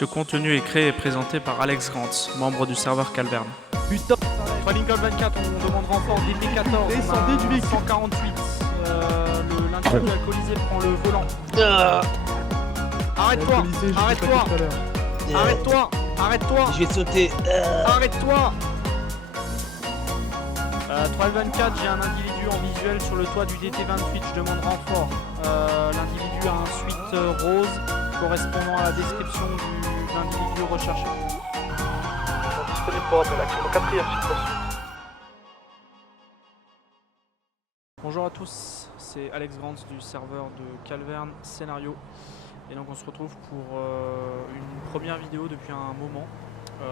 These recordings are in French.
Ce contenu est créé et présenté par Alex Grant, membre du serveur Calverne. Putain, Lincoln 24, on demande renfort DP14, Descendez du véhicule. 148. L'individu alcoolisé prend le volant. Arrête-toi, Alcoolisé, j'ai arrête-toi, fait tout à l'heure. arrête-toi, arrête-toi, Je vais sauter. arrête-toi. 324, j'ai un individu en visuel sur le toit du DT28, je demande renfort. L'individu a un suite rose correspondant à la description de l'individu recherché. Disponible pour appel, action 4ème circonstance. Bonjour à tous, c'est Alex Grant du serveur de Calverne Scénario. Et donc on se retrouve pour une première vidéo depuis un moment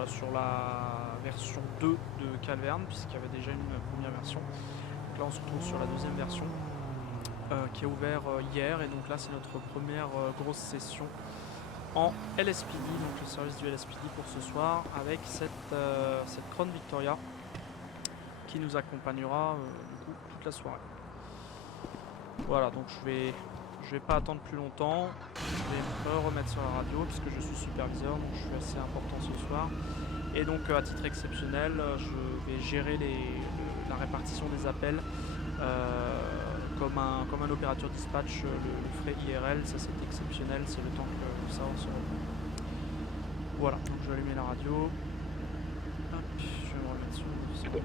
sur la version 2 de Calverne, puisqu'il y avait déjà une première version. Donc là on se retrouve sur la deuxième version qui est ouverte hier, et donc là c'est notre première grosse session en LSPD, donc le service du LSPD pour ce soir, avec cette Crown Victoria qui nous accompagnera du coup toute la soirée. Voilà, donc je vais pas attendre plus longtemps, je vais me remettre sur la radio puisque je suis superviseur, donc je suis assez important ce soir. Et donc à titre exceptionnel, je vais gérer la répartition des appels comme un opérateur dispatch, le frais IRL, ça c'est exceptionnel, c'est le temps que ça se reprend. Voilà, donc je vais allumer la radio. Hop, je vais me remettre sur le...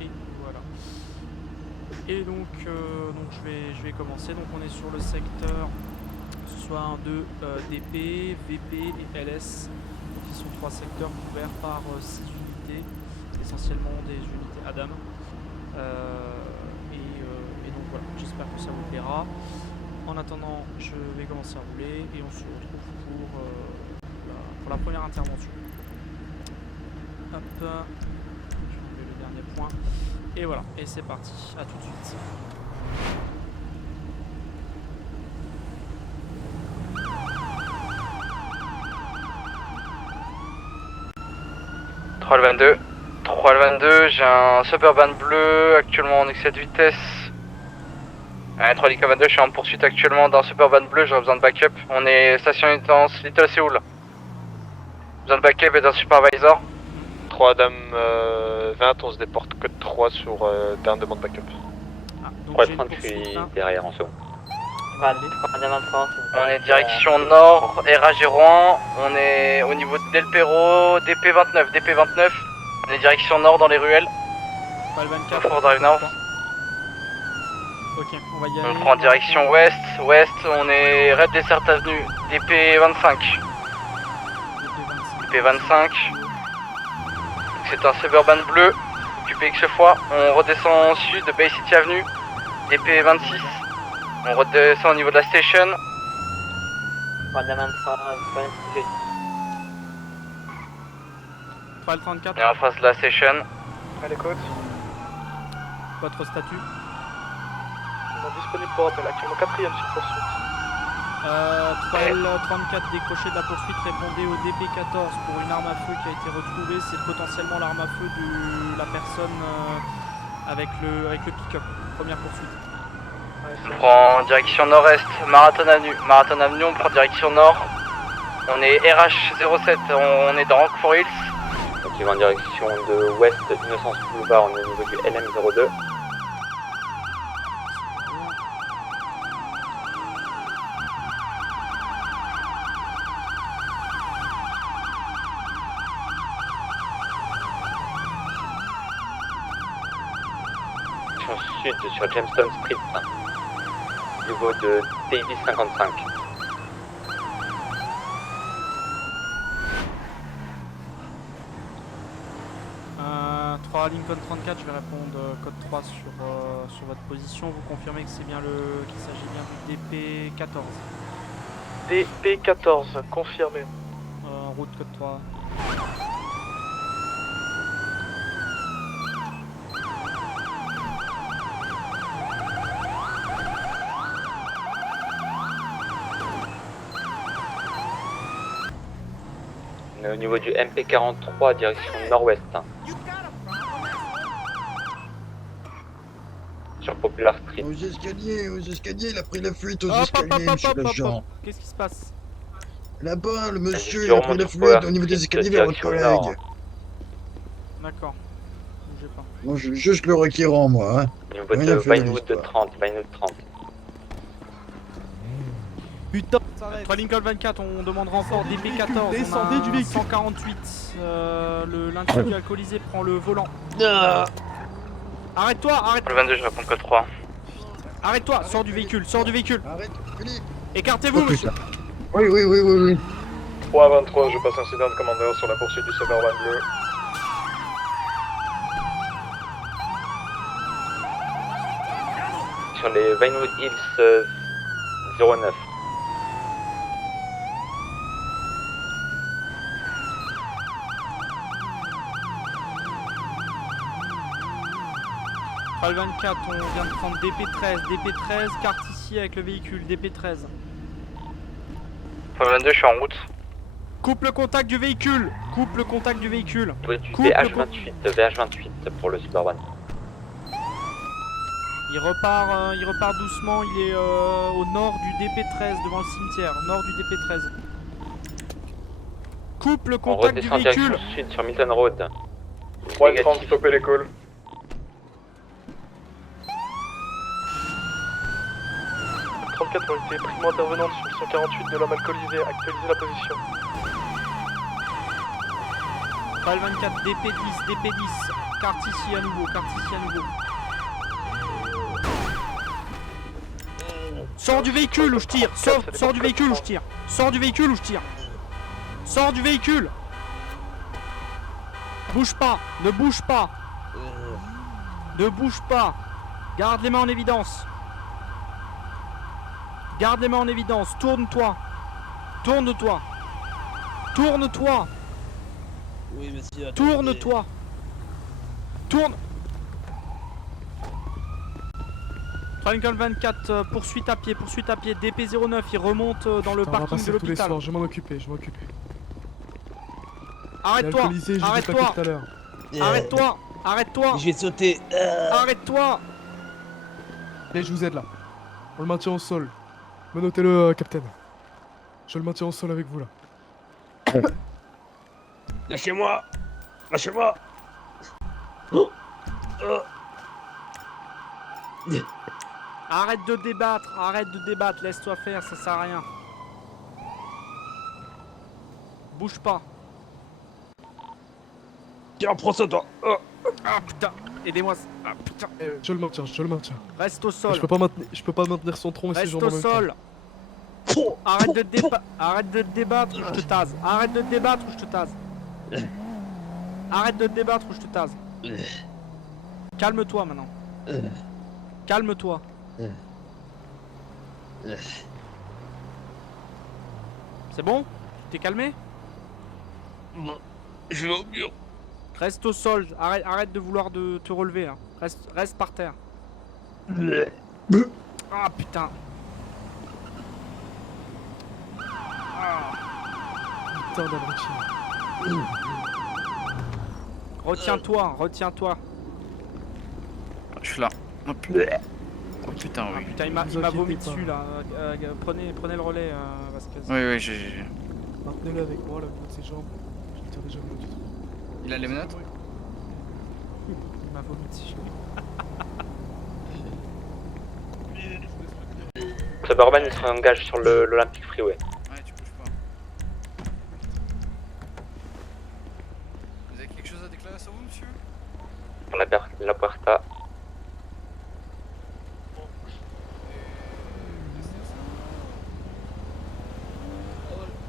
Et voilà. Et donc je vais commencer. Donc on est sur le secteur ce soir de DP, VP et LS. Donc ils sont trois secteurs couverts par 6 unités, essentiellement des unités ADAM. Et donc voilà, j'espère que ça vous plaira. En attendant, je vais commencer à rouler et on se retrouve pour la première intervention. Hop, je vais enlever le dernier point. Et voilà, et c'est parti, à tout de suite. Le 22, j'ai un Suburban bleu actuellement en excès de vitesse. 3 Lincoln 22, je suis en poursuite actuellement d'un Suburban bleu, j'aurai besoin de backup. On est stationné dans Little Seoul. Besoin de backup et d'un supervisor. 3 Dame 20, on se déporte code 3 sur d'un demande backup. Ah, donc 330, je suis derrière en second. On est direction nord, RH01, on est au niveau de Del Perro, DP29, on est direction nord dans les ruelles. Pas le 24. Fort Drive North. Ok, on va y aller. On prend direction ouest, on est Red Desert Avenue, DP25. DP25. C'est un Suburban bleu, occupé X fois. On redescend au sud de Bay City Avenue, DP26. On redescend au niveau de la station. Pas le 34. Et en face de la station. Allez, côte. Votre statut. Disponible pour appel, actuellement 4ème circonstance. Trail 34 décroché de la poursuite, répondez au DP14 pour une arme à feu qui a été retrouvée. C'est potentiellement l'arme à feu de la personne avec le pick-up. Première poursuite. On prend direction nord-est, Marathon Avenue, on prend direction nord. On est RH07, on est dans Rockford Hills. Donc ils vont en direction de ouest Innocence Boulevard, on est au niveau du LM02. Sud sur Jamestown Street, niveau de Davis 55. Euh, 3 Lincoln 34, je vais répondre code 3 sur votre position. Vous confirmez que c'est bien qu'il s'agit bien du DP14. DP14, confirmé. Route code 3. On est au niveau du MP43, direction nord-ouest. Sur Popular Street. Aux escaliers, il a pris la fuite aux Hop, escaliers, monsieur l'agent. Qu'est-ce qui se passe? Là-bas, le monsieur, il Vas-y, a pris la remonte fluide au au niveau des Swift, escaliers vers votre direction nord. collègue. D'accord. Bougez pas. Moi, je suis juste le requérant, moi, hein. Niveau Rien de à faire de Vinewood de l'histoire. 30, Vinewood 30. Putain, Trois Lincoln 24, on demande renfort DP14. descendez on a du véhicule. 148. L'individu alcoolisé prend le volant. Arrête-toi, arrête, Le 22, je réponds code 3. arrête-toi, sors du véhicule, sors du véhicule. Arrête, Philippe. Écartez-vous, Oh, monsieur. putain. Oui. 3 à 23, je passe incident de commandeur sur la poursuite du Suburban bleu. Sur les Vinewood Hills 09. Trail 24, on vient de prendre DP13. DP13, carte ici avec le véhicule. DP13. Le 22, je suis en route. Coupe le contact du véhicule. Coupe le contact du véhicule. Vous pouvez utiliser Coupe le VH28 pour le Suburban. Il repart doucement. Il est au nord du DP13, devant le cimetière. Nord du DP13. Coupe le On contact du redescend direction véhicule. sud sur Milton Road. 3 et 30, Négatif. stoppez les calls. ont été primo-intervenantes sur le 148 de l'homme alcoolisé. Actualisez la position. Trail 24, DP10, DP10. Carte ici à nouveau, carte ici à nouveau. Sors du véhicule ou je tire. Sors du véhicule ou je tire. Sors du véhicule ou je tire. Sors du véhicule. Bouge pas, ne bouge pas. Ne bouge pas. Garde les mains en évidence. Garde les mains en évidence. Tourne-toi. Tourne-toi. Tourne-toi. Oui, monsieur. Tourne-toi. Tourne. Lincoln 24, poursuite à pied, DP09, il remonte dans le On va parking de passer tous les l'hôpital. soirs, je vais m'en occuper. Arrête-toi, Alcoolisé, j'ai arrête-toi, dépaqué tout à l'heure. arrête-toi, arrête-toi, Je vais te sauter. arrête-toi. Et je vous aide là. On le maintient au sol. Menotez-le, capitaine. Je le maintiens au sol avec vous là. Lâchez-moi. Lâchez-moi. Arrête de débattre, laisse-toi faire, ça sert à rien. Bouge pas. Tiens, prends ça, toi. Ah putain, aidez-moi. Ah putain, Je le maintiens, reste au sol, Je peux pas maintenir son tronc et ses reste jambes au en même temps. sol. Arrête de te débattre ou je te tase. Arrête de te débattre ou je te tase. Arrête de te débattre ou je te tase. Calme-toi maintenant. Calme-toi. C'est bon? T'es calmé? Je vais au mur. Reste au sol. Arrête de vouloir te relever. Hein. Reste par terre. Ah putain. Putain d'abruti. Retiens-toi. Je suis là. Hop. Oh putain, Ah oui. putain, il m'a Vous vomi inquiétez dessus pas. là. Prenez le relais, Vasquez. Oui, j'ai. Maintenez-le avec moi, là, au bout de ses jambes. Je le tiens déjà au bout du trou. Il a les menottes? Il m'a vomi dessus. Suburban, il se réengage sur l'Olympic Freeway. Ouais, tu bouges pas. Vous avez quelque chose à déclarer sur vous, monsieur? Pour la Puerta.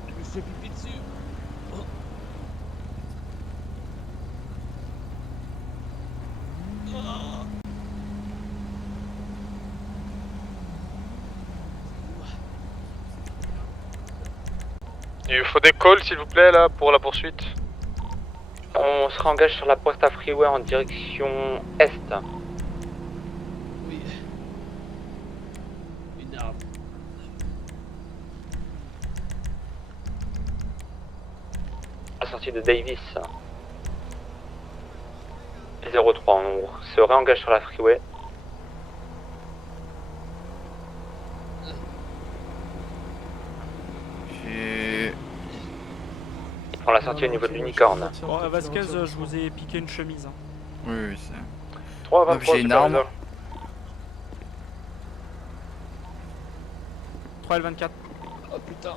Je me fais pipi dessus. Il faut des calls s'il vous plaît là pour la poursuite. On se réengage sur la Puerta Freeway en direction est. Oui. Une arme. À la sortie de Davis. 03, on se réengage sur la freeway. J'ai Prends la sortie au niveau de l'unicorne. Bon, Vasquez, je vous ai piqué une chemise. Hein. Oui, c'est. 3 à 23, J'ai une arme. superviseur. 3 L24. Oh putain.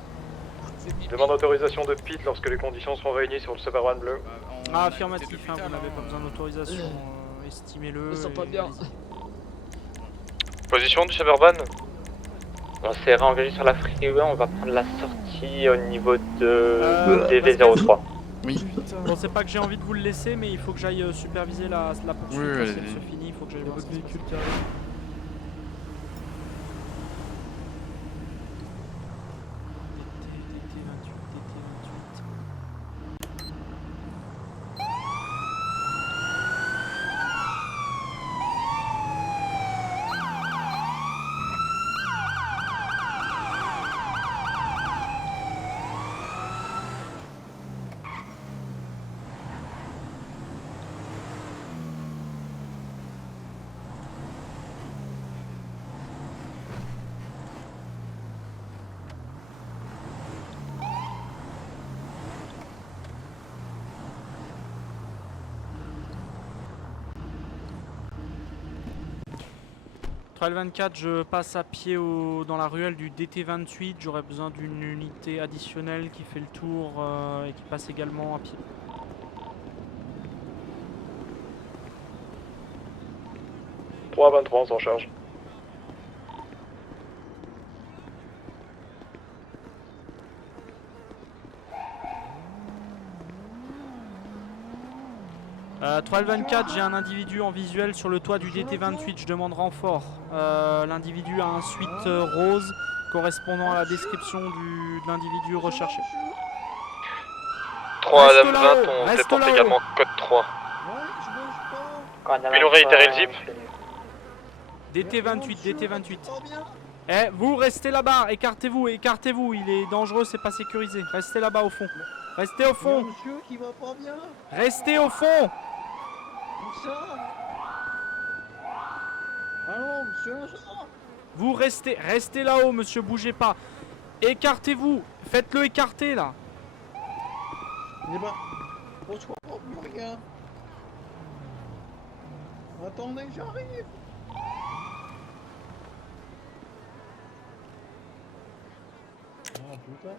C'est pipi. Demande autorisation de pit lorsque les conditions seront réunies sur le Superman bleu. Ah, affirmatif, hein, vous n'avez pas besoin d'autorisation. Estimez-le. Je me sens pas et bien. allez-y. Position du Suburban. On s'est réengagé sur la freeway, on va prendre la sortie au niveau de Vasquez. DV03. Putain. Bon, c'est pas que j'ai envie de vous le laisser, mais il faut que j'aille superviser la poursuite. Oui, parce allez-y. qu'elle se finit, il faut que j'aille Il y a voir votre ce qui se véhicule passe. qui arrive. Trail 24, je passe à pied dans la ruelle du DT28. J'aurais besoin d'une unité additionnelle qui fait le tour et qui passe également à pied. « 3 à 23, on s'en charge. Trail 24, j'ai un individu en visuel sur le toit du DT28. Je demande renfort. L'individu a un suite rose correspondant à la description de l'individu recherché. 3 Reste à 20, là-haut, on reste déporte là-haut. également code 3. Ouais, je bouge pas. Puis-nous réitérer le zip? DT28, DT28. Pas bien. Eh, vous restez là-bas, écartez-vous, écartez-vous. Il est dangereux, c'est pas sécurisé. Restez là-bas au fond. Restez au Il y a fond. un monsieur qui va pas bien. Restez au fond. Où ça? Allô, monsieur, ça? Vous restez là-haut, monsieur, bougez pas. Écartez-vous. Faites-le écarter là. Eh ben, pourquoi pas plus rien? Attendez, j'arrive. Ah putain.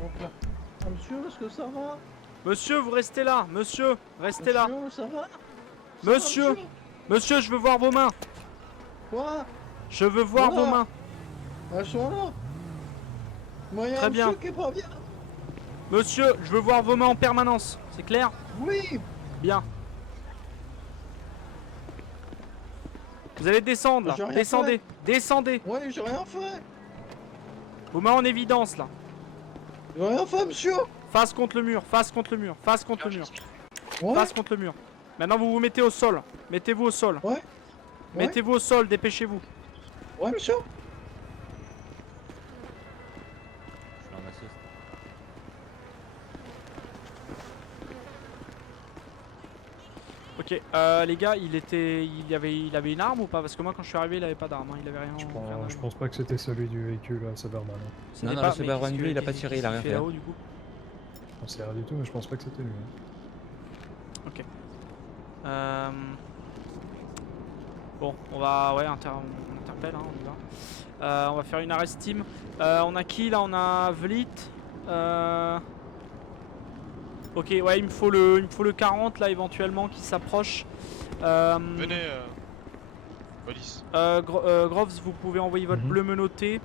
Donc là. Ah, monsieur, est-ce que ça va? Monsieur, vous restez là. Monsieur, restez là. Monsieur, ça va? Ça Monsieur. va, monsieur? Monsieur, je veux voir vos mains. Quoi? Je veux voir Voilà. vos mains. Elles sont là. Moi, y a Très un bien. monsieur qui est pas bien. Monsieur, je veux voir vos mains en permanence. C'est clair? Oui. Bien. Vous allez descendre là. J'ai rien Descendez. Descendez. Oui, j'ai rien fait. Vos mains en évidence là. J'ai rien fait, monsieur. Face contre le mur. Face contre le mur. Face contre le mur. Ouais. Face contre le mur. Maintenant vous vous mettez au sol. Mettez-vous au sol. Ouais. Mettez-vous au sol, dépêchez-vous. Ouais, monsieur. Ok, les gars, il avait une arme ou pas? Parce que moi quand je suis arrivé il avait pas d'arme, hein. Il avait rien. rien à- Je pense pas que c'était celui du véhicule Cyberman. C'était Non, non, pas- le Suburban mais qu'est-ce bleu, que- il a pas qu'est-ce tiré, qu'il il a rien fait fait. là-haut, du coup. On sait rien du tout, mais je pense pas que c'était lui. Bon, on va, ouais, on interpelle, hein, on y va. On va faire une arrest team. On a qui là? On a Vlit. Ok, ouais, il me faut le 40 là éventuellement qui s'approche. Venez, police. Groves, vous pouvez envoyer votre Mhm. bleu menotté.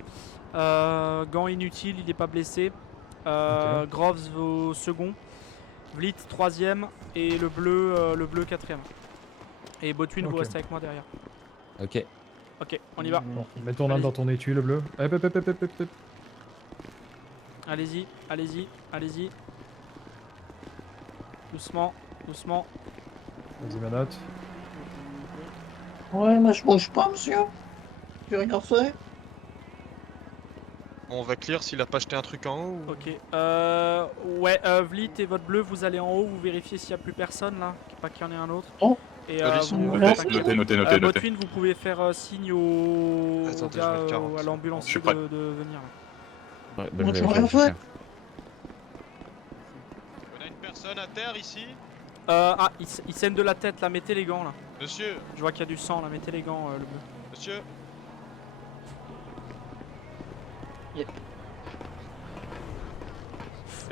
Gant inutile, il n'est pas blessé. Ok. Groves au second. Vlit troisième et le bleu quatrième. Et Botwin, vous Ok. restez avec moi derrière. Ok. Ok, on y va. Bon, mets ton arme dans ton étui, le bleu. Hop, hop, hop, hop, hop, hop. Allez-y, allez-y, allez-y. Doucement, doucement. Vas-y, manotte. Ouais, mais je bouge pas, monsieur. J'ai rien fait. On va clear s'il a pas jeté un truc en haut. Ok. Ouais, Vlit et votre bleu, vous allez en haut, vous vérifiez s'il n'y a plus personne là. Pas qu'il y en ait un autre. Oh. Et Police, vous, on Notez, note. Botwin, vous pouvez faire signe au Attendez, je gars, mets le 40. à l'ambulancier Je suis prêt. de venir. Là. Ouais, Moi, je j'ai vais rien chercher. fait. On a une personne à terre ici. Ah, il saigne de la tête là, mettez les gants là. Monsieur, Je vois qu'il y a du sang là, mettez les gants le bleu. monsieur. Et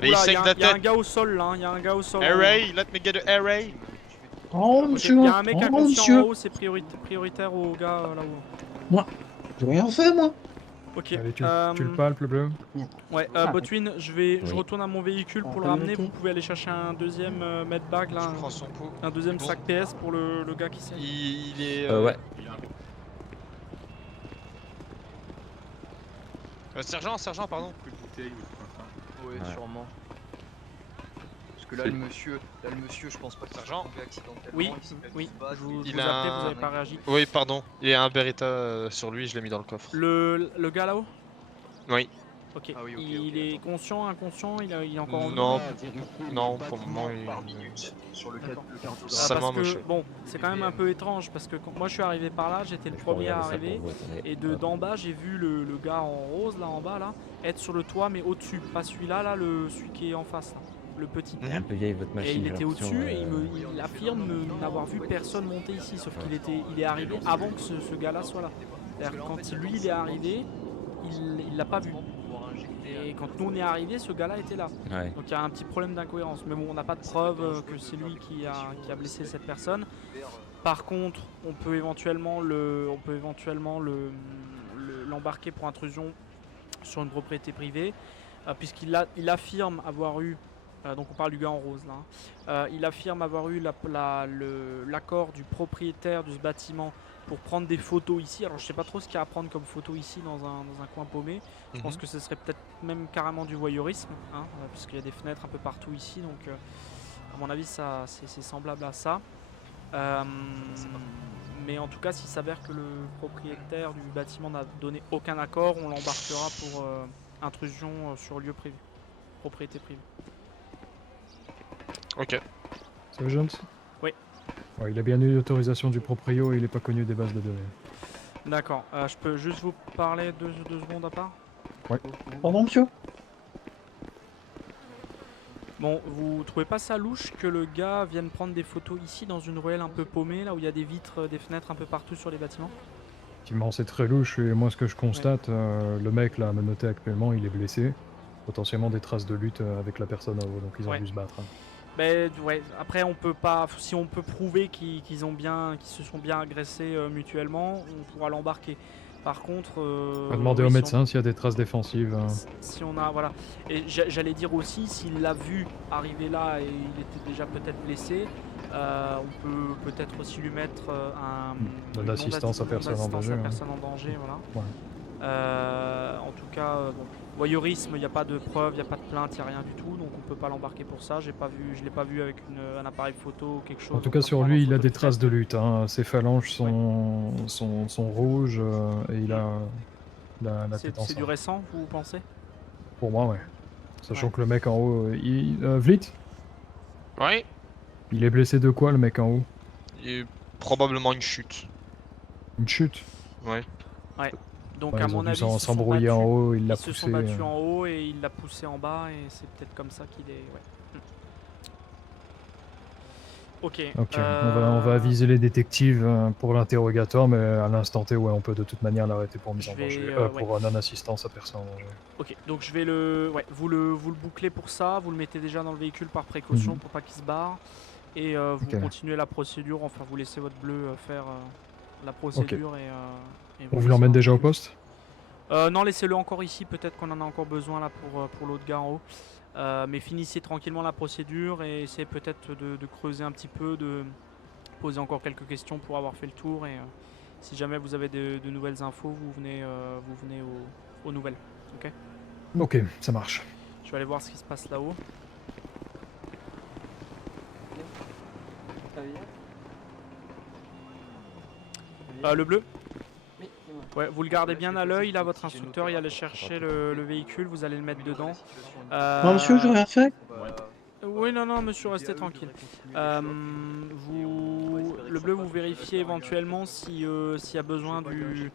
il Oula, saigne de la y a un tête. gars au sol là, il y a un gars au sol. Array, let me get a array. Oh, Ok, monsieur. y a un mec Oh, inconscient monsieur. en haut, c'est prioritaire au gars là-haut. J'ai rien fait, moi. Ok. Allez, tu le palpes, le bleu. Ouais, Botwin, je Oui. retourne à mon véhicule pour le Ah, ramener. ok. Vous pouvez aller chercher un deuxième medbag là, Je prends son pot. un deuxième Bon. sac PS pour le gars qui saigne. Il est. Ouais. Sergent, pardon. Ouais, Ouais. sûrement. Parce que là, le monsieur, je pense pas qu'il Sergent. s'est tombé accidentellement. Oui, il s'est fait oui, battre, je vous Il appelez, a vous avez pas réagi. Oui, pardon. Il y a un Beretta sur lui, je l'ai mis dans le coffre. Le gars là-haut. Oui. Ok. Ah oui, ok, il ok, est attends. conscient, inconscient, il est encore en vie. Non, non, pour le moment, Sur le D'accord. le quart d'heure. Ça parce va, que monsieur. bon, c'est quand même un peu étrange parce que quand moi je suis arrivé par là, j'étais le premier à arriver et d'en bas j'ai vu le gars en rose là en bas là être sur le toit mais au-dessus, pas celui-là là, celui qui est en face là, le petit. Elle est un peu vieille votre machine. Et il j'ai était l'impression, au-desus et il affirme n'avoir vu personne monter ici, sauf qu'il est arrivé avant que ce gars-là soit là. C'est-à-dire que quand lui il est arrivé, il l'a pas vu. Et quand nous on est arrivé, ce gars-là était là. Ouais. Donc il y a un petit problème d'incohérence. Mais bon, on n'a pas de preuve que c'est lui qui a blessé cette personne. Par contre, on peut éventuellement l'embarquer pour intrusion sur une propriété privée, puisqu'il affirme avoir eu, donc on parle du gars en rose là, il affirme avoir eu l'accord du propriétaire de ce bâtiment pour prendre des photos ici. Alors je sais pas trop ce qu'il y a à prendre comme photo ici dans un coin paumé. Je pense que ce serait peut-être même carrément du voyeurisme, hein, puisqu'il y a des fenêtres un peu partout ici, donc à mon avis c'est semblable à ça. Mais en tout cas, s'il s'avère que le propriétaire du bâtiment n'a donné aucun accord, on l'embarquera pour intrusion sur lieu privé, propriété privée. Ok. Sergeant? Oui. Ouais, il a bien eu l'autorisation du proprio et il est pas connu des bases de données. D'accord, je peux juste vous parler deux secondes à part? Ouais. Pardon, monsieur. Bon, vous trouvez pas ça louche que le gars vienne prendre des photos ici dans une ruelle un peu paumée, là où il y a des vitres, des fenêtres un peu partout sur les bâtiments? Effectivement, c'est très louche et moi ce que je constate, le mec là, menotté actuellement, il est blessé. Potentiellement des traces de lutte avec la personne en haut, donc ils ont dû se battre. Hein. Ben ouais, après on peut pas, si on peut prouver qu'ils se sont bien agressés mutuellement, on pourra l'embarquer. Par contre, On va demander au médecin s'il y a des traces défensives. si on a, voilà. Et j'allais dire aussi, s'il l'a vu arriver là et il était déjà peut-être blessé, on peut peut-être aussi lui mettre Une assistance à personne en danger. Voilà. Ouais. En tout cas, bon, voyeurisme, il n'y a pas de preuve, il n'y a pas de plainte, il n'y a rien du tout, donc on peut pas l'embarquer pour ça. Je l'ai pas vu avec un appareil photo ou quelque chose. En tout cas, sur lui, il a des traces de lutte. Hein. Ses phalanges sont rouges et il a la tête en C'est sang. du récent, vous pensez? Pour moi, ouais. Sachant que le mec en haut, Vlit, Oui. il est blessé de quoi, le mec en haut? Probablement une chute. Une chute? Ouais. Ouais. Donc Ouais, à ils ont mon dû avis, ils se sont s'embrouiller en battus. haut, il l'a Ils se sont poussé. battus en haut et il l'a poussé en bas et c'est peut-être comme ça qu'il est. Ouais. Ok. Ok, on va aviser les détectives pour l'interrogatoire, mais à l'instant T, ouais, on peut de toute manière l'arrêter pour mise en danger, pour non-assistance à personne en danger. Ok, donc je vais vous le bouclez pour ça, vous le mettez déjà dans le véhicule par précaution pour pas qu'il se barre, et vous continuez la procédure, enfin vous laissez votre bleu faire la procédure et On vous l'emmène déjà au poste? Non, laissez-le encore ici, peut-être qu'on en a encore besoin là pour l'autre gars en haut. Mais finissez tranquillement la procédure et essayez peut-être de creuser un petit peu, de poser encore quelques questions pour avoir fait le tour. Et si jamais vous avez de nouvelles infos, vous venez aux nouvelles. Ok? Ok, ça marche. Je vais aller voir ce qui se passe là-haut. Le bleu? Ouais, vous le gardez bien à l'œil, là, votre instructeur, il allait chercher le véhicule, vous allez le mettre dedans. Non, monsieur, j'ai rien fait. Oui, non, monsieur, restez tranquille. Le bleu, vous vérifiez éventuellement s'il y a besoin du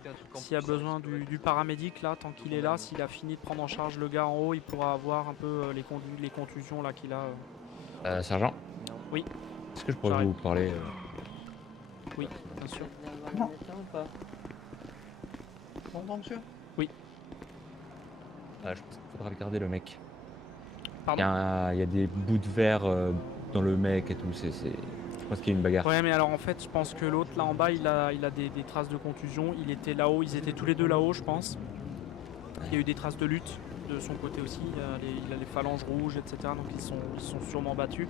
paramédic là, tant qu'il est là, s'il a fini de prendre en charge le gars en haut, il pourra avoir un peu les contusions là qu'il a. Sergent? Oui. Est-ce que je pourrais J'arrive. vous parler Oui, bien sûr. Non. Bonjour, monsieur. Oui. Je pense qu'il faudra regarder le mec. Pardon. Il y a des bouts de verre dans le mec et tout, je pense qu'il y a une bagarre. Ouais, mais alors en fait, je pense que l'autre là en bas, il a des traces de contusion. Il était là-haut, ils étaient tous les deux là-haut, je pense. Il y a eu des traces de lutte de son côté aussi. Il a les phalanges rouges, etc. Donc ils sont sûrement battus.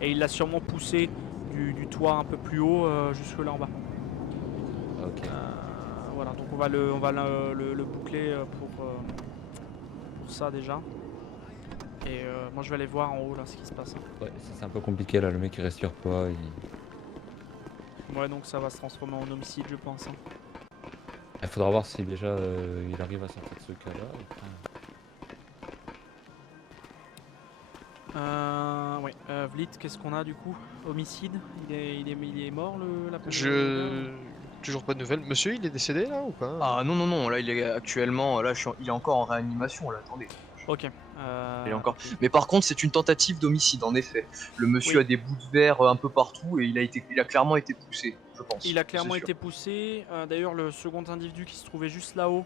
Et il l'a sûrement poussé du toit un peu plus haut jusque là en bas. Ok. Voilà, donc on va le boucler pour ça déjà. Et moi je vais aller voir en haut là ce qui se passe. Ouais, c'est un peu compliqué là, le mec il respire pas. Ouais, donc ça va se transformer en homicide, je pense. Il faudra voir si déjà il arrive à sortir de ce cas-là. Ouais, Vlit, qu'est-ce qu'on a du coup? Homicide? Il est mort la personne? Toujours pas de nouvelles. Monsieur, il est décédé là ou pas? Ah non, là il est actuellement, il est encore en réanimation là, attendez. Ok. Il est encore... Mais par contre c'est une tentative d'homicide en effet. Le monsieur a des bouts de verre un peu partout et il a clairement été poussé, je pense. Il a clairement été poussé. D'ailleurs le second individu qui se trouvait juste là-haut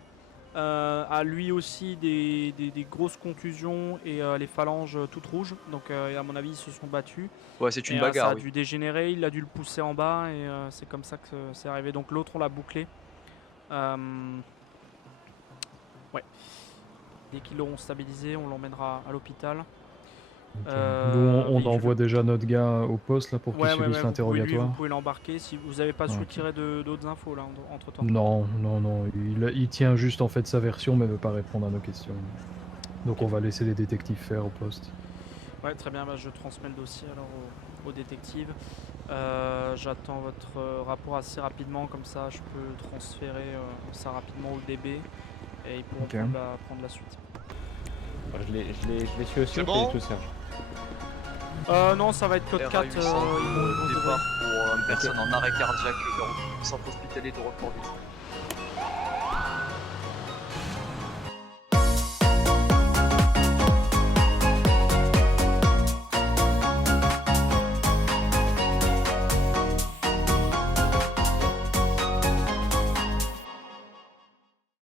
a lui aussi des grosses contusions et les phalanges toutes rouges. Donc à mon avis ils se sont battus. Ouais, c'est une et, bagarre. Ça a dû dégénérer, il a dû le pousser en bas et c'est comme ça que c'est arrivé. Donc l'autre on l'a bouclé. Ouais. Dès qu'ils l'auront stabilisé, on l'emmènera à l'hôpital. Nous, on envoie déjà notre gars au poste là pour qu'il subisse Vous l'interrogatoire. pouvez l'embarquer si vous n'avez pas su tirer d'autres infos là entre temps. Non, il tient juste en fait sa version mais ne veut pas répondre à nos questions. Donc on va laisser les détectives faire au poste. Ouais, très bien, je transmets le dossier alors au détective. J'attends votre rapport assez rapidement, comme ça je peux transférer ça rapidement au DB et ils pourront prendre la suite. Je l'ai su aussi, bon tout Serge. Non, ça va être code 4. Ils vont départ pour une personne en arrêt cardiaque, centre hospitalier de Roquefort.